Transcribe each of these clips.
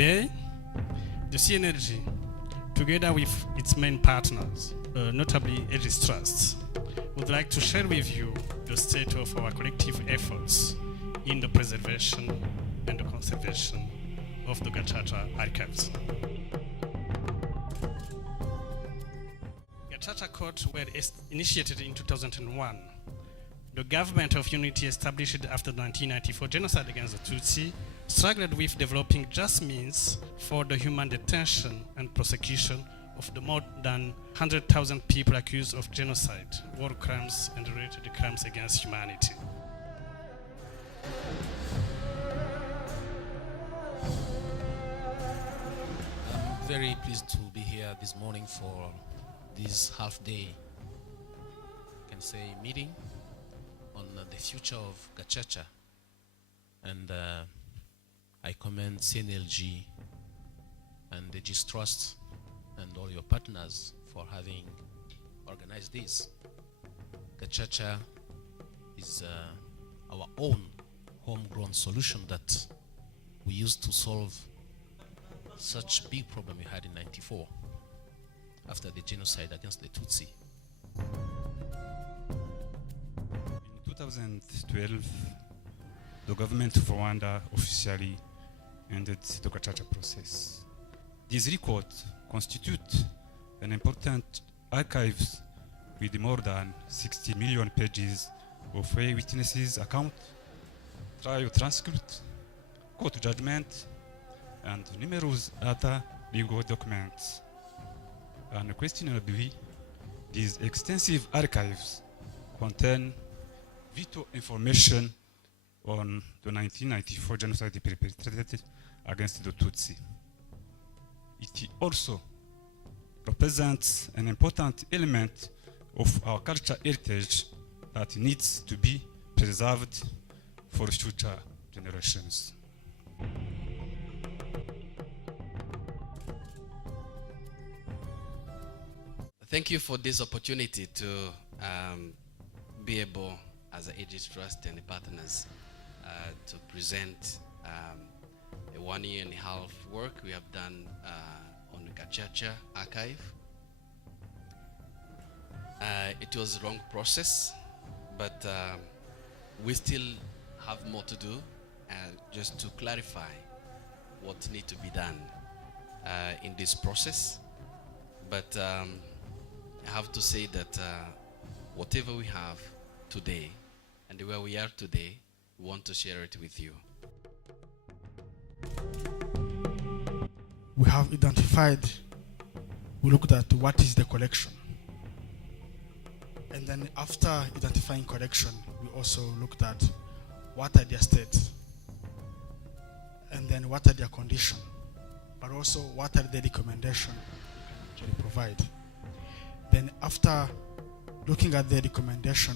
Today, the CNLG, together with its main partners, notably Aegis Trust, would like to share with you the state of our collective efforts in the preservation and the conservation of the Gacaca archives. Gacaca courts were initiated in 2001. The government of unity established after the 1994 genocide against the Tutsi struggled with developing just means for the human detention and prosecution of the more than 100,000 people accused of genocide, war crimes, and related crimes against humanity. I'm very pleased to be here this morning for this half-day, I can say, meeting on the future of Gacaca. And I commend CNLG and the Aegis Trust and all your partners for having organized this. Gacaca is our own homegrown solution that we used to solve such big problem we had in '94 after the genocide against the Tutsi. In 2012, the government of Rwanda officially ended the Gacaca process. These records constitute an important archive with more than 60 million pages of eyewitnesses account, trial transcript, court judgment, and numerous other legal documents. Unquestionably, these extensive archives contain vital information on the 1994 genocide perpetrated against the Tutsi. It also represents an important element of our cultural heritage that needs to be preserved for future generations. Thank you for this opportunity to be able, as an Aegis Trust and the partners, to present a 1.5-year work we have done on the Gacaca archive. It was a long process, but we still have more to do, just to clarify what needs to be done in this process. But I have to say that whatever we have today and where we are today, we want to share it with you. We have identified, we looked at what is the collection. And then after identifying collection, we also looked at what are their states, and then what are their conditions, but also what are the recommendations we can actually provide. Then after looking at the recommendation,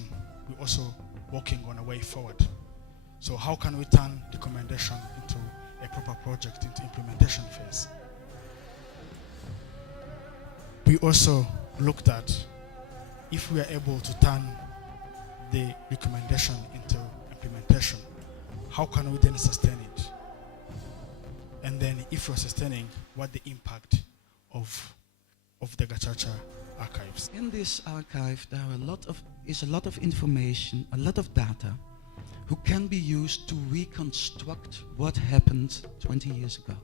we also working on a way forward. So how can we turn recommendation into a proper project, into implementation phase? We also looked at if we are able to turn the recommendation into implementation, how can we then sustain it? And then if we're sustaining, what the impact of the Gacaca archives. In this archive there are is a lot of information, a lot of data who can be used to reconstruct what happened 20 years ago.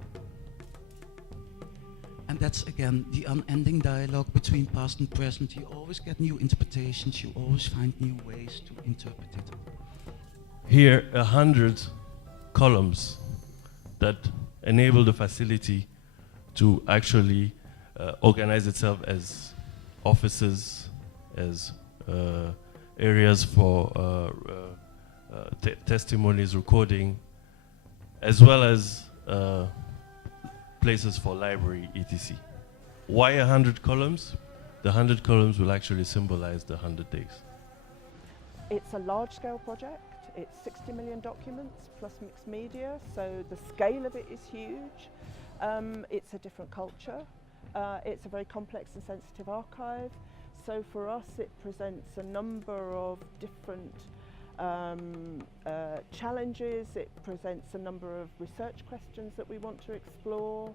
And that's again the unending dialogue between past and present. You always get new interpretations, you always find new ways to interpret it. Here 100 columns that enable the facility to actually organize itself as offices, as areas for testimonies, recording, as well as places for library, etc. Why 100 columns? The 100 columns will actually symbolize the 100 days. It's a large-scale project. It's 60 million documents plus mixed media, so the scale of it is huge. It's a different culture. It's a very complex and sensitive archive. So for us, it presents a number of different challenges, it presents a number of research questions that we want to explore.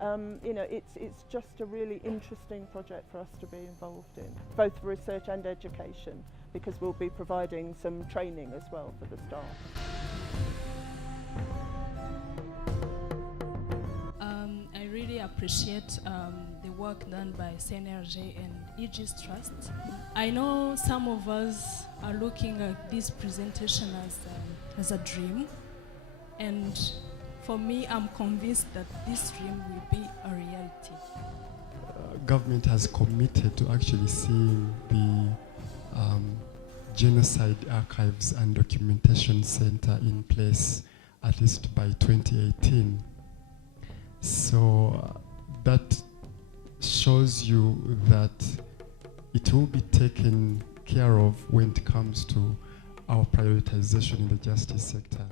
You know, it's just a really interesting project for us to be involved in, both for research and education, because we'll be providing some training as well for the staff. I really appreciate the work done by CNRG and Aegis Trust. I know some of us are looking at this presentation as a dream, and for me, I'm convinced that this dream will be a reality. Government has committed to actually seeing the Genocide Archives and Documentation Center in place at least by 2018. So that shows you that it will be taken care of when it comes to our prioritization in the justice sector.